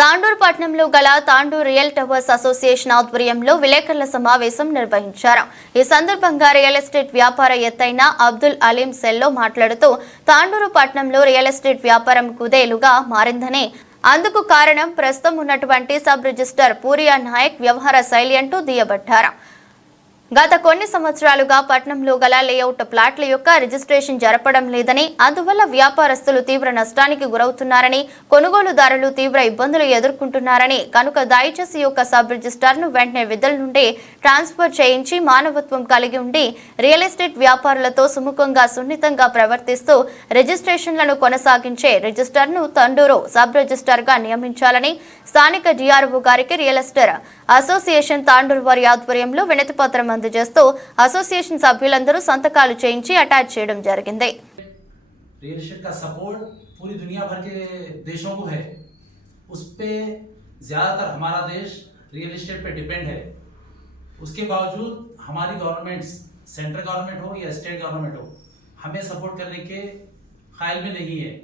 తాండూరు పట్టణంలో గల Tandur real towers association ఆధ్వర్యంలో విలేకరుల సమావేశం నిర్వహించారు. ఈ సందర్భంగా రియల్ ఎస్టేట్ వ్యాపార ఎత్తైన అబ్దుల్ అలీం సెల్లో మాట్లాడుతూ తాండూరు పట్టణంలో రియల్ ఎస్టేట్ వ్యాపారం కుదేలుగా మారిందని, అందుకు కారణం ప్రస్తుతం ఉన్నటువంటి సబ్ రిజిస్టర్ పూరియా నాయక్ వ్యవహార శైలి అంటూ దుయ్యబట్టారు. గత కొన్ని సంవత్సరాలుగా పట్టణంలో గల లేఅవుట్ ప్లాట్ల యొక్క రిజిస్ట్రేషన్ జరపడం లేదని, అందువల్ల వ్యాపారస్తులు తీవ్ర నష్టానికి గురవుతున్నారని, కొనుగోలుదారులు తీవ్ర ఇబ్బందులు ఎదుర్కొంటున్నారని, కనుక దయచేసి యొక్క సబ్ రిజిస్టర్ను వెంటనే విధుల నుండి ట్రాన్స్ఫర్ చేయించి మానవత్వం కలిగి ఉండి రియల్ ఎస్టేట్ వ్యాపారులతో సుముఖంగా సున్నితంగా ప్రవర్తిస్తూ రిజిస్ట్రేషన్లను కొనసాగించే రిజిస్టర్ను తండూరు సబ్ రిజిస్టర్గా నియమించాలని స్థానిక డిఆర్ఓ గారికి రియల్ ఎస్టేట్ అసోసియేషన్ తాండూరు వారి ఆధ్వర్యంలో వినతి పత్రం అందజేస్తూ అసోసియేషన్ సభ్యులందరూ సంతకాలు చేయించి అటాచ్ చేయడం జరిగింది. रियल एस्टेट का सपोर्ट पूरी दुनिया भर के देशों को है, उस पे ज्यादातर हमारा देश रियल एस्टेट पे डिपेंड है. उसके बावजूद हमारी गवर्नमेंट्स, सेंट्रल गवर्नमेंट हो या स्टेट गवर्नमेंट हो, हमें सपोर्ट करने के ख्याल में नहीं है.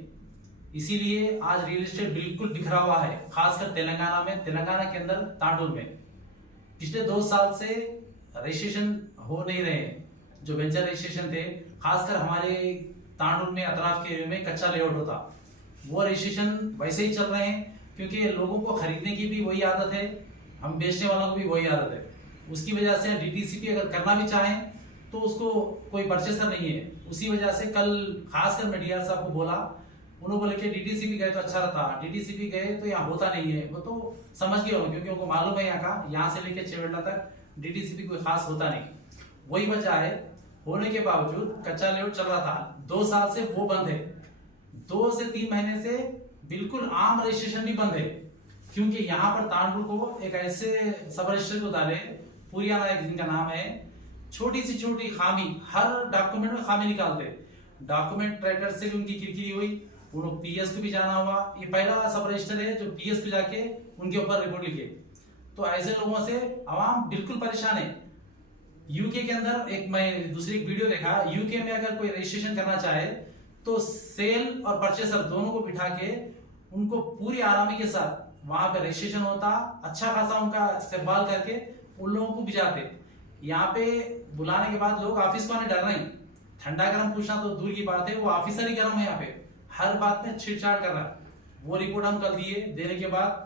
इसीलिए आज रियल एस्टेट बिल्कुल बिखरा हुआ है, खासकर तेलंगाना में, तेलंगाना के अंदर तांडूर में. पिछले 2 साल से रजिस्ट्रेशन हो नहीं रहे. जो वेंचर रजिस्ट्रेशन थे, खासकर हमारे तांडूर में अतराफ के एरिया में कच्चा लेआउट होता, वो रजिस्ट्रेशन वैसे ही चल रहे हैं क्योंकि लोगों को खरीदने की भी वही आदत है, हम बेचने वालों को भी वही आदत है. उसकी वजह से डीटीसीपी अगर करना भी चाहें तो उसको कोई परचेसर नहीं है. उसी वजह से कल खासकर मैं डीआर साहब को बोला, उन्होंने बोले कि डीटीसीपी गए तो अच्छा रहता, डीटीसीपी गए तो यहाँ होता नहीं है. वो तो समझ गए होंगे क्योंकि उनको मालूम है यहाँ का, यहाँ से लेकर चेवेटा तक डीटीसीपी कोई खास होता नहीं. वही वजह है, होने के बावजूद कच्चा लेआउट चल रहा था. 2 साल से वो बंद है. 2 से 3 महीने से बिल्कुल आम रजिस्ट्रेशन भी बंद है, क्योंकि यहाँ पर तांडूर को एक ऐसे सब रजिस्टर को डाले, पूरिया नायक जिनका नाम है, छोटी सी छोटी खामी, हर डॉक्यूमेंट में खामी निकालते. डॉक्यूमेंट ट्रैकर से भी उनकी किरकिरी हुई, वो लोग पीएस को भी जाना हुआ. ये पहला सब रजिस्टर है जो पीएस को जाके उनके ऊपर रिपोर्ट लिखे. तो ऐसे लोगों से आवाम बिल्कुल परेशान है. यूके के अंदर एक मैं दूसरी एक वीडियो देखा, यूके में अगर कोई रजिस्ट्रेशन करना चाहे तो सेल और परचेसर दोनों को बिठा के उनको पूरी आरामी के साथ वहां पे रजिस्ट्रेशन होता, अच्छा खासा उनका इस्तेमाल करके उन लोगों को भिजाते. यहाँ पे बुलाने के बाद लोग ऑफिस को आने डर रहे हैं. ठंडा गर्म पूछना तो दूर की बात है, वो ऑफिसर ही गर्म है. यहाँ पे हर बात में छेड़छाड़ कर रहा है. वो रिपोर्ट हम कल दिए, देने के बाद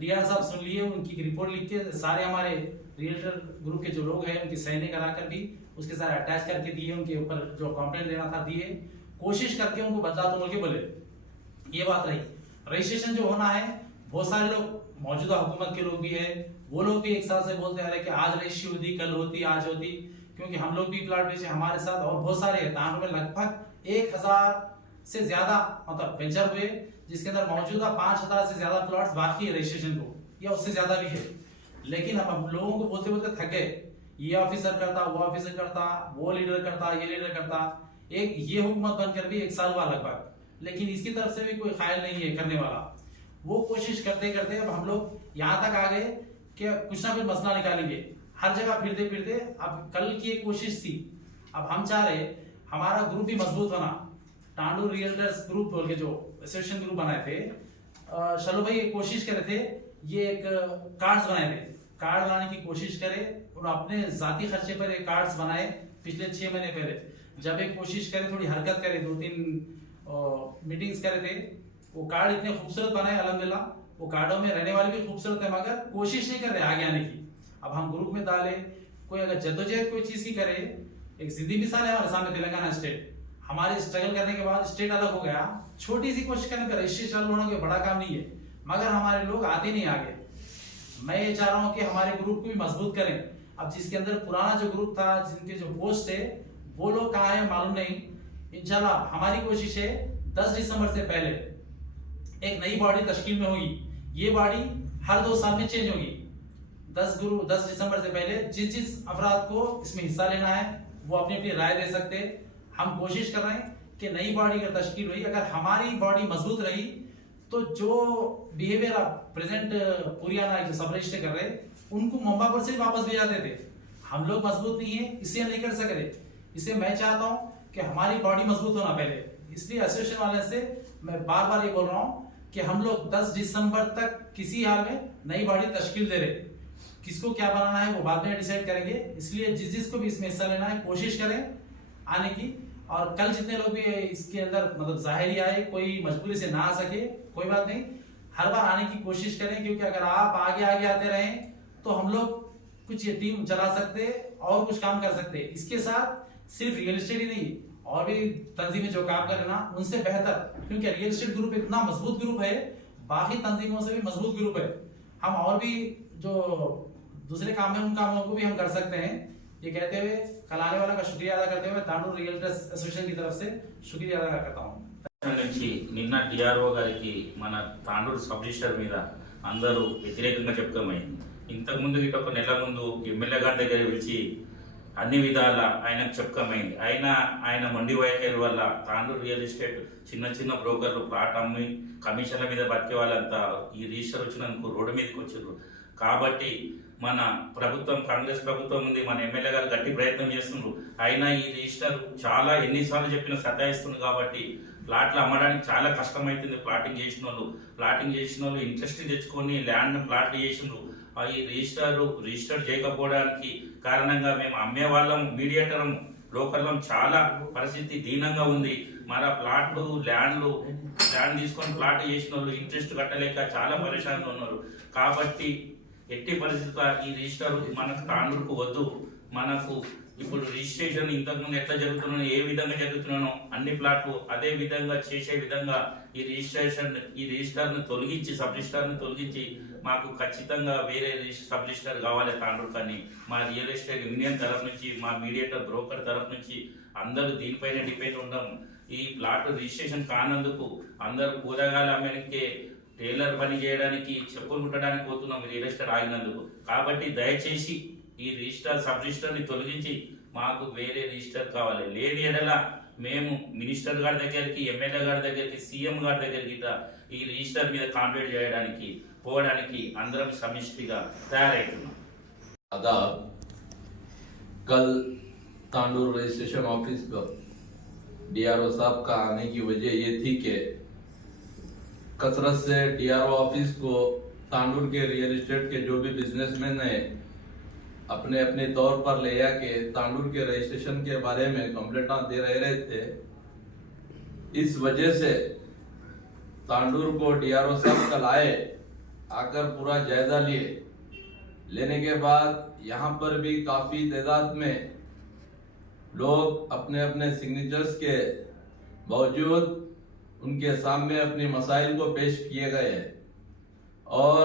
डीआर साहब सुन लिए, उनकी रिपोर्ट लिख के सारे हमारे रियल्टर ग्रुप के जो लोग हैं उनकी साइन कराकर भी उसके साथ अटैच करके दिए, उनके ऊपर जो कंप्लेंट लेना था दिए, कोशिश करके उनको बदला तो बोल के बोले. ये बात रही. रजिस्ट्रेशन जो होना है, बहुत सारे लोग मौजूदा हुकूमत के लोग भी है, वो लोग भी एक साल से बोलते आ रहे कि आज रजिस्ट्री होती, कल होती, आज होती, क्योंकि हम लोग भी प्लाट बेचे हमारे साथ और बहुत सारे हैं. तांडूर में लगभग 1000 से ज्यादा मतलब वेंचर हुए, जिसके अंदर मौजूदा 5000 से ज्यादा प्लॉट्स बाकी है रजिस्ट्रेशन को, या उससे ज्यादा भी है. लेकिन अब हम लोगों को बोलते बोलते थक गए. ये ऑफिसर करता, वो ऑफिसर करता, वो लीडर करता, ये लीडर करता. एक ये हुकूमत बनकर भी 1 साल हुआ लगभग, लेकिन इसकी तरफ से भी कोई ख्याल नहीं है करने वाला. वो कोशिश करते करते अब हम लोग यहाँ तक आ गए कि कुछ ना कुछ मसला निकालेंगे. हर जगह फिरते फिरते अब कल की एक कोशिश थी. अब हम चाह रहे हमारा ग्रुप भी मजबूत होना. तांडूर रियल्टर्स ग्रुप बोल के जो एसोसिएशन ग्रुप बनाए थे, शलो भाई कोशिश करे थे, ये एक कार्ड्स बनाए थे. कार्ड बनाने की कोशिश करे और अपने जाती खर्चे पर एक कार्ड्स बनाए पिछले 6 महीने पहले. जब एक कोशिश करे, थोड़ी हरकत करे, 2-3 मीटिंग्स करे थे, वो कार्ड इतने खूबसूरत बनाए अल्हम्दुलिल्लाह. वो कार्डों में रहने वाले भी खूबसूरत है, मगर कोशिश नहीं कर रहे आगे आने की. अब हम ग्रुप में डाले, कोई अगर जद्दोजहद कोई चीज की करे. एक जिंदी मिसाल है हमारे सामने तेलंगाना स्टेट. हमारे स्ट्रगल करने के बाद स्टेट अलग हो गया. छोटी सी कोशिश करने पर रजिस्ट्रेशन चालू होना कोई बड़ा काम नहीं है, मगर हमारे लोग आते नहीं आगे. मैं ये चाह रहा हूँ कि हमारे ग्रुप को भी मजबूत करें. अब जिसके अंदर पुराना जो ग्रुप था, जिनके जो पोस्ट थे, वो लोग कहाँ है मालूम नहीं. इंशाल्लाह हमारी कोशिश है 10 दिसंबर से पहले एक नई बॉडी तश्कील में होगी. ये बॉडी हर 2 साल में चेंज होगी. 10 दिसंबर से पहले जिस अफराद को इसमें हिस्सा लेना है वो अपनी अपनी राय दे सकते. हम कोशिश कर रहे हैं कि नई बॉडी का तश्कील हुई, अगर हमारी बॉडी मजबूत रही तो जो बिहेवियर प्रेजेंट पूरिया नायक जो सब रजिस्टर कर रहे, उनको मुंबापुर से वापस भी जाते थे. हम लोग मजबूत नहीं है, इससे हम नहीं कर सक रहे. इससे मैं चाहता हूं कि हमारी बॉडी मजबूत होना पहले. इसलिए एसोसिएशन वाले से मैं बार बार ये बोल रहा हूं कि हम लोग 10 दिसंबर तक किसी हाल में नई बॉडी तश्कील दे रहे। किसको क्या बनाना है वो बाद में डिसाइड करेंगे, इसलिए जिस जिसको भी इसमें हिस्सा लेना है कोशिश करें आने की। और कल जितने लोग भी इसके अंदर मतलब ज़ाहिरी आए, कोई मजबूरी से ना आ सके कोई बात नहीं, हर बार आने की कोशिश करें, क्योंकि अगर आप आगे आगे आते रहें तो हम लोग कुछ ये टीम चला सकते और कुछ काम कर सकते। इसके साथ सिर्फ रियल एस्टेट ही नहीं, और भी तंजीमें जो काम करें ना उनसे बेहतर, क्योंकि रियल एस्टेट ग्रुप इतना मजबूत ग्रुप है, बाकी तंजीमों से भी मजबूत ग्रुप है। हम और भी जो दूसरे काम है उन कामों को भी हम कर सकते हैं। ये कहते हुए कल आने वाला का शुक्रिया अदा करते हुए तांडूर रियल्टर्स एसोसिएशन की तरफ से शुक्रिया अदा करता हूँ। నుంచి నిన్న డిఆర్ఓ గారికి మన తాండూరు సబ్ రిజిస్టర్ మీద అందరూ వ్యతిరేకంగా చెప్పుకోమైంది. ఇంతకుముందు ఇటు ఒక నెల ముందు ఎమ్మెల్యే గారి దగ్గర పిలిచి అన్ని విధాల ఆయనకు చెప్పుకోమైంది. ఆయన మొండి వైఖరి వల్ల తాండూరు రియల్ ఎస్టేట్ చిన్న చిన్న బ్రోకర్లు ప్లాట్ అమ్మి కమిషన్ల మీద బతికే వాళ్ళంతా ఈ రిజిస్టర్ వచ్చినందుకు రోడ్డు మీదకి వచ్చారు. కాబట్టి మన ప్రభుత్వం, కాంగ్రెస్ ప్రభుత్వం ఉంది, మన ఎమ్మెల్యే గారు గట్టి ప్రయత్నం చేస్తున్నారు. అయినా ఈ రిజిస్టర్ చాలా ఎన్నిసార్లు చెప్పిన సతాయిస్తుంది. కాబట్టి ప్లాట్లు అమ్మడానికి చాలా కష్టమవుతుంది. ప్లాటింగ్ చేసిన వాళ్ళు ఇంట్రెస్ట్ తెచ్చుకొని ల్యాండ్ ప్లాట్లు చేసిండ్రు. ఈ రిజిస్టర్ చేయకపోవడానికి కారణంగా మేము అమ్మే వాళ్ళం, మీడియేటర్ బ్రోకర్లం చాలా పరిస్థితి దీనంగా ఉంది. మన ప్లాట్లు ల్యాండ్ తీసుకొని ప్లాట్ చేసిన వాళ్ళు ఇంట్రెస్ట్ కట్టలేక చాలా పరేషాన్గా ఉన్నారు. కాబట్టి ఎట్టి పరిస్థితుల్లో ఈ రిజిస్టర్ మనకు తాండూరుకు వద్దు. మనకు ఇప్పుడు రిజిస్ట్రేషన్ ఇంతకుముందు ఎట్లా జరుగుతున్నానో, ఏ విధంగా జరుగుతున్నానో అన్ని ప్లాట్లు అదే విధంగా చేసే విధంగా ఈ రిజిస్టర్ను తొలగించి, సబ్ రిజిస్టర్ను తొలగించి మాకు ఖచ్చితంగా వేరే సబ్ రిజిస్టర్ కావాలి తాండూరు. కానీ మా రియల్ ఎస్టేట్ యూనియన్ తరఫు నుంచి, మా మీడియేటర్ బ్రోకర్ తరఫు నుంచి అందరూ దీనిపైన డిపెండ్ ఉన్నాం. ఈ ప్లాట్ రిజిస్ట్రేషన్ కానందుకు అందరూ కూరగాయలు అమ్మడానికి, టైలర్ పని చేయడానికి, చెప్పులు కుట్టడానికి పోతున్నాం రియల్ ఎస్టేట్ ఆగినందుకు. కాబట్టి దయచేసి ఈ సబ్ రిజిస్టర్ని తొలగించి మాకు వేరే రిజిస్టర్ కావాలి. లేని ఎడల మేము మినిస్టర్ గారి దగ్గరికి, ఎమ్మెల్యే గారి దగ్గరికి, సీఎం గారి దగ్గరికి ఈ రిజిస్టర్ మీద కాంప్లైంట్ చేయడానికి పోవడానికి అందరం సమిష్టిగా తయారవుతున్నాం. आदाब। कल तांडूर रजिस्ट्रेशन ऑफिस पर डीआरओ साहब का आने की वजह ये थी कि कसरत से डीआरओ ऑफिस को तांडूर के रियल एस्टेट के जो भी बिजनेसमैन है अपने अपने तौर पर ले आके तांडूर के रजिस्ट्रेशन के बारे में कंप्लेंट दे रहे थे। इस वजह से तांडूर को डीआरओ साहब कल आकर पूरा जायजा लेने के बाद यहाँ पर भी काफी तादाद में लोग अपने अपने सिग्नेचर्स के बावजूद उनके सामने अपने मसाइल को पेश किए गए हैं। और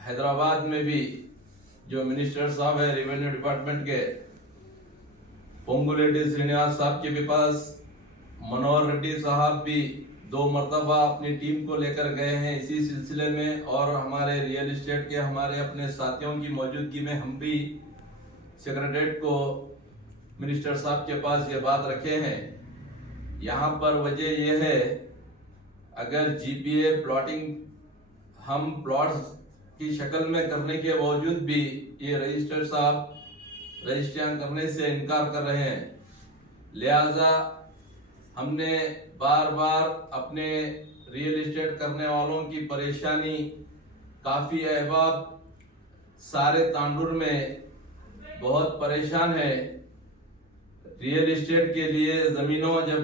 हैदराबाद में भी जो मिनिस्टर साहब है रेवेन्यू डिपार्टमेंट के, पोंगुलेडी श्रीनिवास साहब के भी पास मनोहर रेड्डी साहब भी 2 मरतबा अपनी टीम को लेकर गए हैं इसी सिलसिले में। और हमारे रियल एस्टेट के हमारे अपने साथियों की मौजूदगी में हम भी सेक्रेटरीट को मिनिस्टर साहब के पास ये बात रखे हैं। यहाँ पर वजह यह है, अगर जीपीए प्लॉटिंग हम प्लॉट्स की शक्ल में करने के बावजूद भी ये रजिस्टर साहब रजिस्ट्रियां करने से इनकार कर रहे हैं। लिहाजा हमने बार बार अपने रियल एस्टेट करने वालों की परेशानी, काफी अहबाब सारे तांडूर में बहुत परेशान है। रियल एस्टेट के लिए जमीनों जब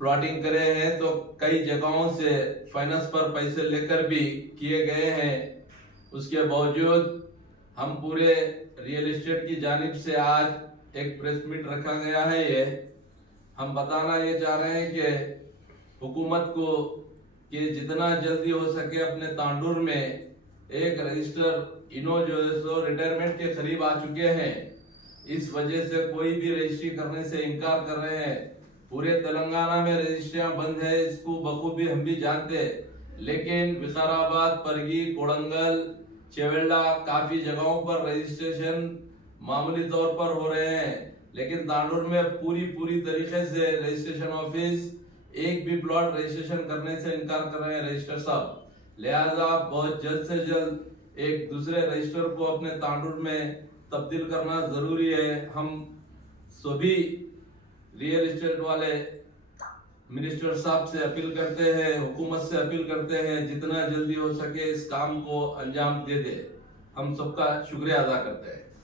प्लॉटिंग करे हैं तो कई जगहों से फाइनेंस पर पैसे लेकर भी किए गए हैं। उसके बावजूद हम पूरे रियल एस्टेट की जानिब से आज एक प्रेस मीट रखा गया है। ये हम बताना ये चाह रहे हैं कि हुकूमत को कि जितना जल्दी हो सके अपने तांडूर में एक रजिस्टर इनो जो है सो रिटायरमेंट के करीब आ चुके हैं। इस वजह से कोई भी रजिस्ट्री करने से इनकार कर रहे हैं। पूरे तेलंगाना में रजिस्ट्रियां बंद है, इसको बखूबी हम भी जानते हैं। लेकिन विकाराबाद, परगी, कोड़ंगल, चेवेल्ला काफी जगहों पर रजिस्ट्रेशन मामूली तौर पर हो रहे हैं। लेकिन तांडूर में पूरी तरीके से रजिस्ट्रेशन ऑफिस एक भी प्लॉट रजिस्ट्रेशन करने से इनकार कर रहे हैं रजिस्टर साहब। लिहाजा बहुत जल्द से जल्द एक दूसरे रजिस्टर को अपने तांडूर में तब्दील करना जरूरी है। हम सभी रियल एस्टेट वाले मिनिस्टर साहब से अपील करते हैं, हुकूमत से अपील करते हैं, जितना जल्दी हो सके इस काम को अंजाम दे दे। हम सबका शुक्रिया अदा करते हैं।